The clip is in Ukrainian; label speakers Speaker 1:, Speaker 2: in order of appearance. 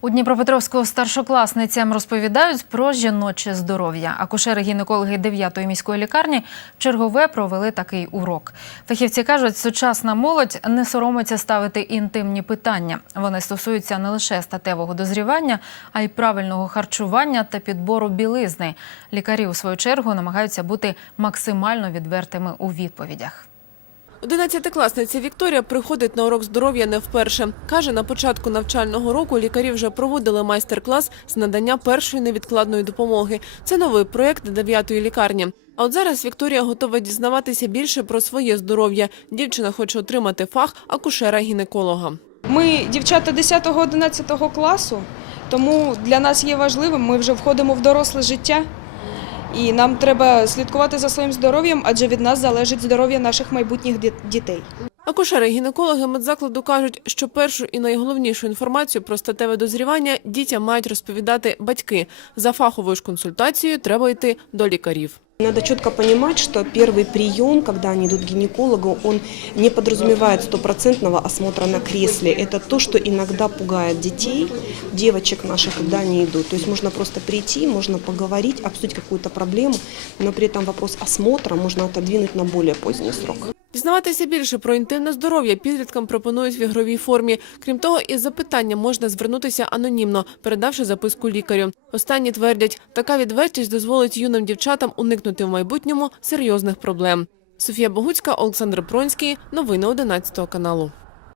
Speaker 1: У Дніпропетровську старшокласницям розповідають про жіноче здоров'я. Акушери-гінекологи 9-ї міської лікарні чергове провели такий урок. Фахівці кажуть, сучасна молодь не соромиться ставити інтимні питання. Вони стосуються не лише статевого дозрівання, а й правильного харчування та підбору білизни. Лікарі, у свою чергу, намагаються бути максимально відвертими у відповідях.
Speaker 2: Одинадцятикласниця Вікторія приходить на урок здоров'я не вперше. Каже, на початку навчального року лікарі вже проводили майстер-клас з надання першої невідкладної допомоги. Це новий проєкт дев'ятої лікарні. А от зараз Вікторія готова дізнаватися більше про своє здоров'я. Дівчина хоче отримати фах акушера-гінеколога.
Speaker 3: Ми дівчата 10-11 класу, тому для нас є важливим, ми вже входимо в доросле життя. І нам треба слідкувати за своїм здоров'ям, адже від нас залежить здоров'я наших майбутніх ді- дітей.
Speaker 2: Акушери-гінекологи медзакладу кажуть, що першу і найголовнішу інформацію про статеве дозрівання дітям мають розповідати батьки. За фаховою ж консультацією треба йти до лікарів.
Speaker 4: Надо четко понимать, что первый прием, когда они идут к гинекологу, он не подразумевает стопроцентного осмотра на кресле. Это то, что иногда пугает детей, девочек наших, когда они идут. То есть можно просто прийти, можно поговорить, обсудить какую-то проблему, но при этом вопрос осмотра можно отодвинуть на более поздний срок.
Speaker 2: Дізнаватися більше про інтимне здоров'я підліткам пропонують в ігровій формі. Крім того, із запитанням можна звернутися анонімно, передавши записку лікарю. Останні твердять, така відвертість дозволить юним дівчатам уникнути в майбутньому серйозних проблем. Софія Богуцька, Олександр Пронський. Новини 11 каналу.